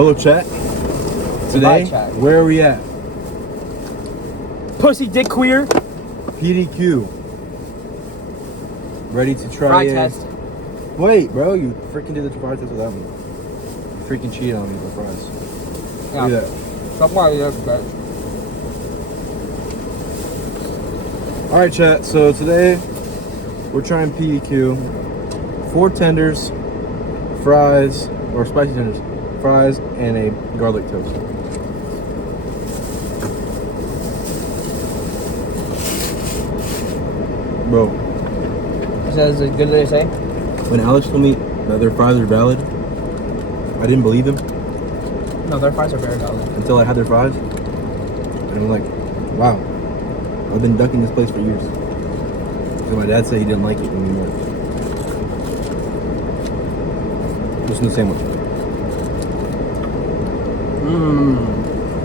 Hello, chat. Today, chat. where are we at? Pussy dick queer. PDQ. Ready to try Fry a... test. Wait, bro, you freaking did the fry test without me. You freaking cheated on me with the fries. Yeah. Look at that. Stop while you're upset. Alright, chat, so today, we're trying PDQ. 4 tenders, fries, or spicy tenders, fries, and a garlic toast. Bro. Is that as good as they say? When Alex told me that their fries are valid, I didn't believe him No, their fries are very valid. until I had their fries. And I'm like, wow, I've been ducking this place for years. So my dad said he didn't like it anymore. Listen to the sandwich. Mmm.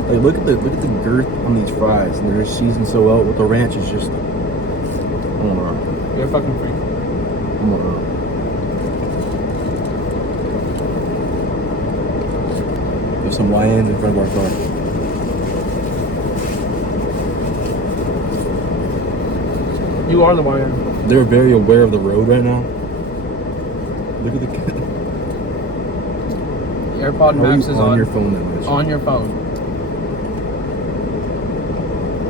Like look at the girth on these fries, and they're just seasoned so well. With the ranch, it's just, I don't know. You're a fucking freak. I don't know. There's some YNs in front of our car. You are the wire. They're very aware of the road right now. Look at the AirPod How Max are you is on your phone that much? On your phone.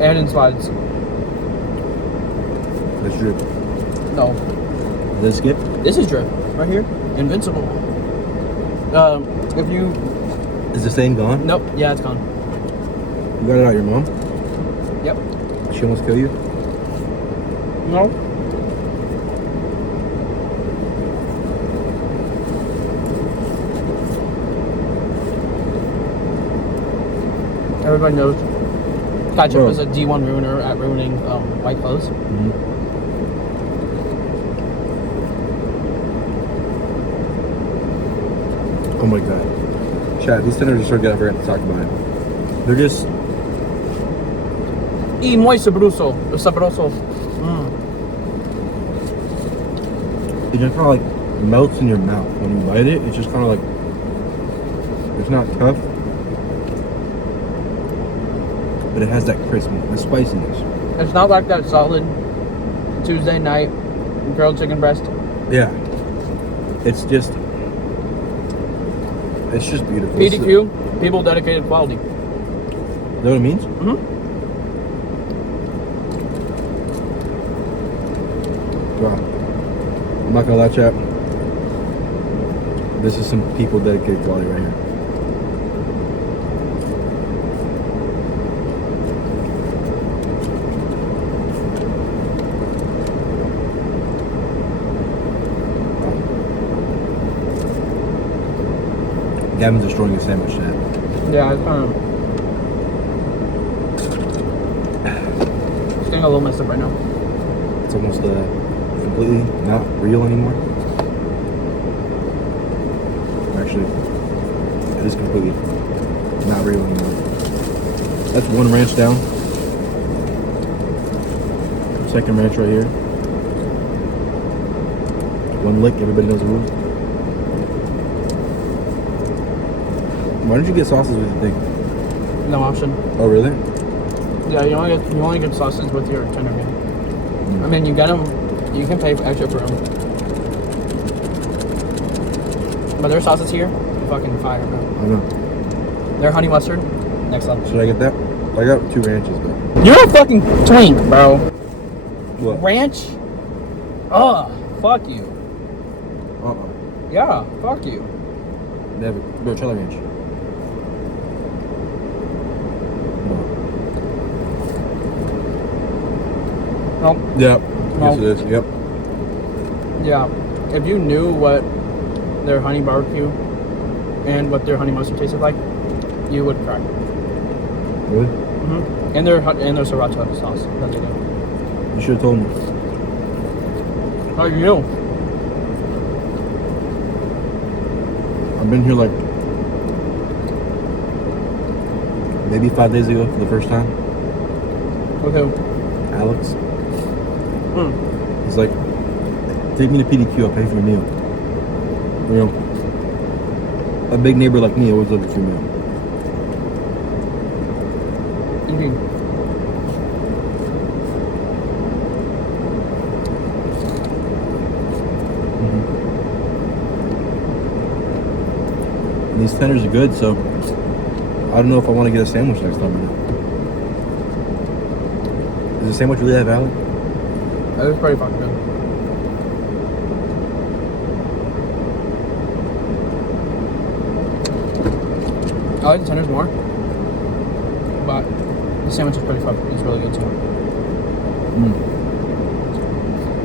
And in slides. That's drip. No. Is that skip? This is drip. Right here. Invincible. If you... Is the stain gone? Nope. Yeah, it's gone. You got it out your mom? Yep. She almost kill you? No. Everybody knows ketchup Bro. is a D1 ruiner at ruining white clothes. Mm-hmm. Oh my god. Chat, these tenders are so good I forgot to talk about it. They're just... Y muy sabroso. Sabroso. It just kind of like melts in your mouth. When you bite it, it's just kind of like... It's not tough. But it has that crispness, the spiciness. It's not like that solid Tuesday night grilled chicken breast. Yeah. It's just beautiful. PDQ, people dedicated quality. Is that what it means? Mm-hmm. Wow. I'm not gonna lie, chat. This is some people dedicated quality right here. Gavin's destroying his sandwich, chat. Yeah, it's getting a little messed up right now. It's almost completely not real anymore. Actually, it is completely not real anymore. That's one ranch down. Second ranch right here. One lick, everybody knows the rules. Why don't you get sauces with the thing? No option. Oh, really? Yeah, you only get sauces with your tender meal. I mean, you get them. You can pay extra for them. But their sauces here, fucking fire, bro. I know. Their honey mustard, next level. Should I get that? I got 2 ranches though. You're a fucking twink, bro. What? Ranch? Ugh, fuck you. Yeah, fuck you. Never. Bro, try the ranch. Nope. Yep. Nope. Yes, it is. Yep. Yeah. If you knew what their honey barbecue and what their honey mustard tasted like, you would cry. Really? Mm-hmm. And their sriracha sauce that they do. You should have told me. How are you? I've been here like maybe 5 days ago for the first time. With who? Alex. He's like, take me to PDQ, I'll pay for your meal. You know, a big neighbor like me always looking for me out. Indeed. And these tenders are good, so I don't know if I want to get a sandwich next time or not. Is the sandwich really that valid? That was pretty fucking good. I like the tenders more, but the sandwich is pretty fucking. It's really good too.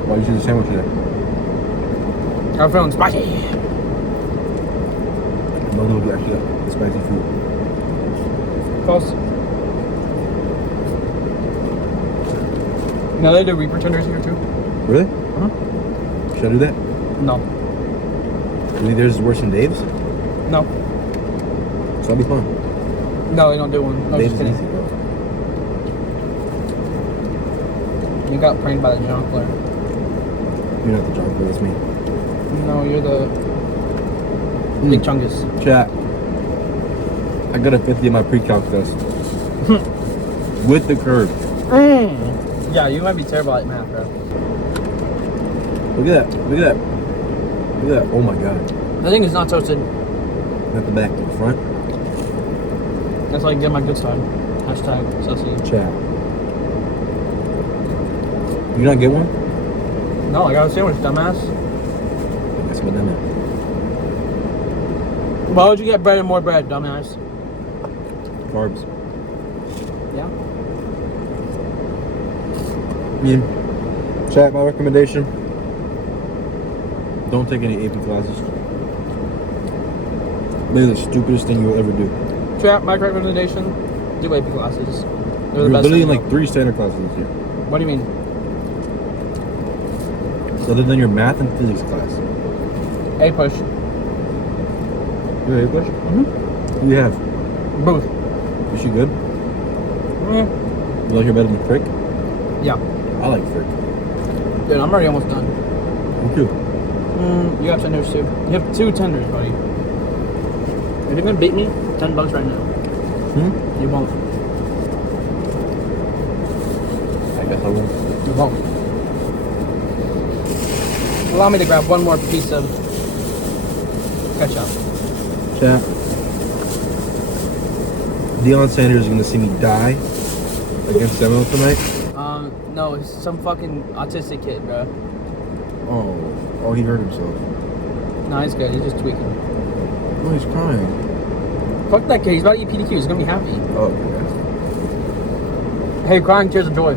Why did you choose a sandwich today? I'm feeling spicy. No, no, actually, spicy food. Close. Now they do Reaper tenders here too. Really? Uh-huh. Should I do that? No. You think theirs is worse than Dave's? No. So that'll be fun. No, they don't do one. No, Dave's just is kidding. easy, bro. You got pranked by the jongleur. You're not the jungle, that's me. No, you're the big chungus. Chat. I got a 50 in my pre-calc test. With the curve. Yeah, you might be terrible at math, bro. Look at that. Look at that. Look at that. Oh my god. The thing is not toasted. Not the back, the front. That's how I get my good time. Hashtag sussy. Chat. You not get one? No, I got a sandwich, dumbass. That's what that meant. Why would you get bread and more bread, dumbass? Carbs. Yeah. Chat, my recommendation. Don't take any AP classes. They're the stupidest thing you'll ever do. Chat, my recommendation, do AP classes. They're You're the best literally in thing like 3 standard classes this year. What do you mean? Other than your math and physics class. A push. You have A push? Mm-hmm. Who do you have? Both. Is she good? Yeah. You like her better than Frick? Yeah. I like Frick. Dude, I'm already almost done. Me too. You have tenders too. You have 2 tenders, buddy. Are you gonna beat me? $10 right now. You won't. I guess I won't. You won't. Allow me to grab one more piece of ketchup. Chat. Deion Sanders is gonna see me die against Seminole tonight. No, it's some fucking autistic kid, bro. Oh, he hurt himself. No, he's good. He's just tweaking. Oh, he's crying. Fuck that kid. He's about to eat PDQ. He's gonna be happy. Oh, yeah. Hey, crying tears of joy.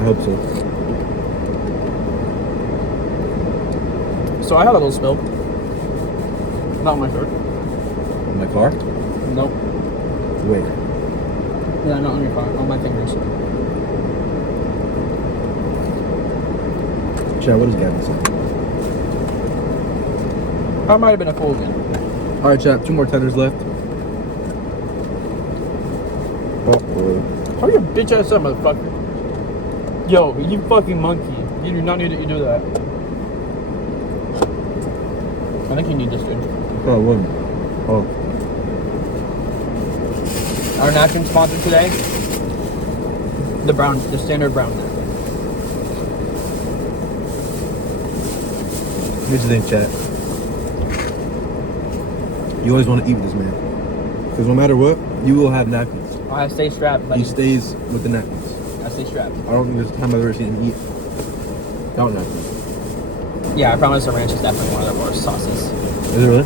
I hope so. So I had a little spill. Not on my shirt. In my car? Nope. Wait. Yeah, not on your car. On my fingers. Chad, what does Gavin say? I might have been a fool again. Alright, chat, 2 more tenders left. How are you a bitch ass up, motherfucker? Yo, you fucking monkey. You do not need to do that. I think you need this, dude. Oh, what? Oh. Our napkin sponsor today, the standard brown napkin. Here's the thing, chat. You always want to eat with this man. Because no matter what, you will have napkins. I stay strapped, buddy. He stays with the napkins. I stay strapped. I don't think there's a time I've ever seen him eat without napkins. Yeah, I promise the ranch is definitely one of the worst sauces. Is it really?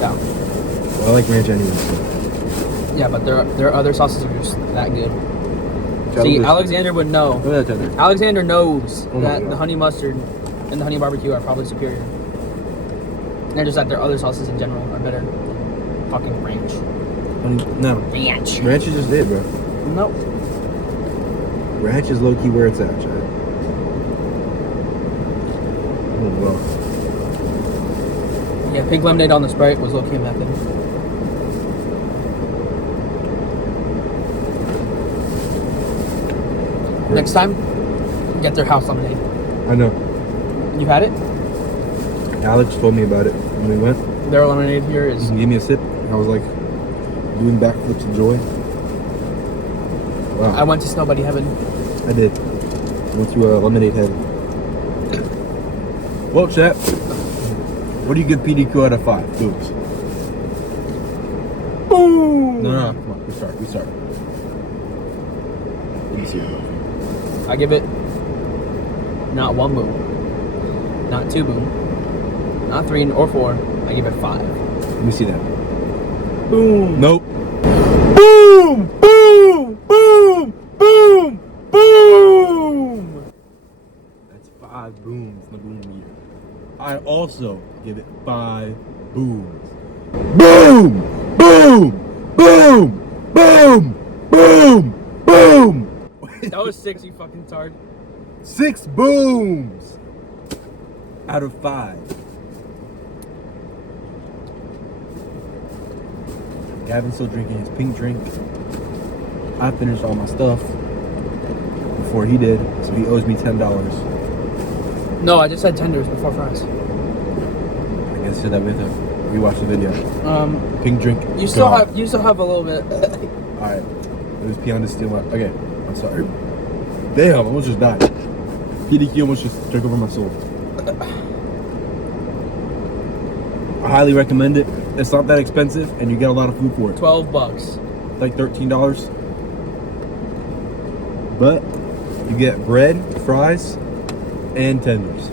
Yeah. Well, I like ranch anyway. So. Yeah, but there are other sauces that are just that good. Chat, See, look at Alexander would know. this. Look at that tender. Alexander knows Oh my that God. the honey mustard and the honey barbecue are probably superior. And just that their other sauces in general are better. Fucking ranch. No. Ranch. Ranch is just it, bro. Nope. Ranch is low-key where it's at, chat. Oh, wow. Yeah, pink lemonade on the Sprite was low-key method. Next time, get their house lemonade. I know. You had it? Alex told me about it when we went. Their lemonade here is. He gave me a sip. And I was like doing backflips of joy. Wow. I went to Snow Buddy Heaven. I did. I went to Lemonade Heaven. Well, chat. What do you give PDQ out of 5? Booms. Boom! No, come on. We start. Let me see it. I give it not 1 boom, not 2 boom, not 3 or 4. I give it 5. Let me see that. Boom! Nope. Boom! Boom! Boom! Boom! Boom! That's 5 booms in the boom meter. I also give it 5 booms. Boom! Boom! Boom! Boom! Boom! Boom! That was 6, you fucking tard. 6 booms out of 5. Gavin's still drinking his pink drink. I finished all my stuff before he did, so he owes me $10. No, I just had tenders before fries. I guess I said that with him. Rewatch the video. You Pink drink. still gone. have a little bit. All right. It was Peon to steal my. Okay, I'm sorry. Damn, I almost just died. PDQ almost just took over my soul. I highly recommend it. It's not that expensive, and you get a lot of food for it. $12. Like $13. But you get bread, fries, and tenders.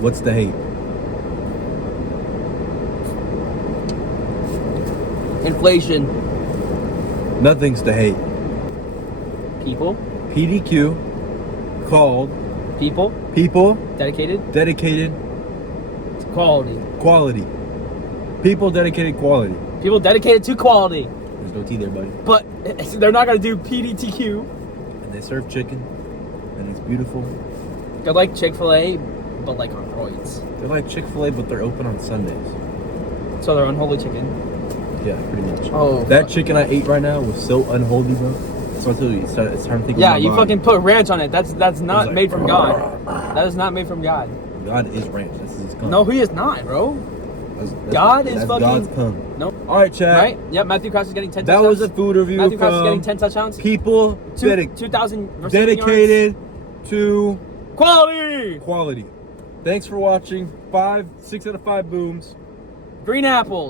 What's the hate? Inflation. Nothing's to hate. People. PDQ called People. people Dedicated. dedicated To quality. quality. People dedicated quality. People dedicated to quality. There's no T there, buddy. But they're not gonna do PDTQ. And they serve chicken, and it's beautiful. They're like Chick-fil-A, but like on roids. They're like Chick-fil-A, but they're open on Sundays. So they're unholy chicken. Yeah, pretty much. Oh, that fuck. chicken I ate right now was so unholy, bro. So I told you, it's starting to think. Yeah, of you my body. fucking put ranch on it. That's not like, made from God. That is not made from God. God is ranch. That's his cum. No, he is not, bro. That's God is that's fucking. God's cum. Nope. All right, chat. Right? Yep. Matthew Cross is getting 10 That touchdowns. was a food review Matthew Cross is from getting 10 touchdowns. people 2,000 receiving dedicated to yards. Quality. quality. Thanks for watching. 6 out of 5 booms. Green apples.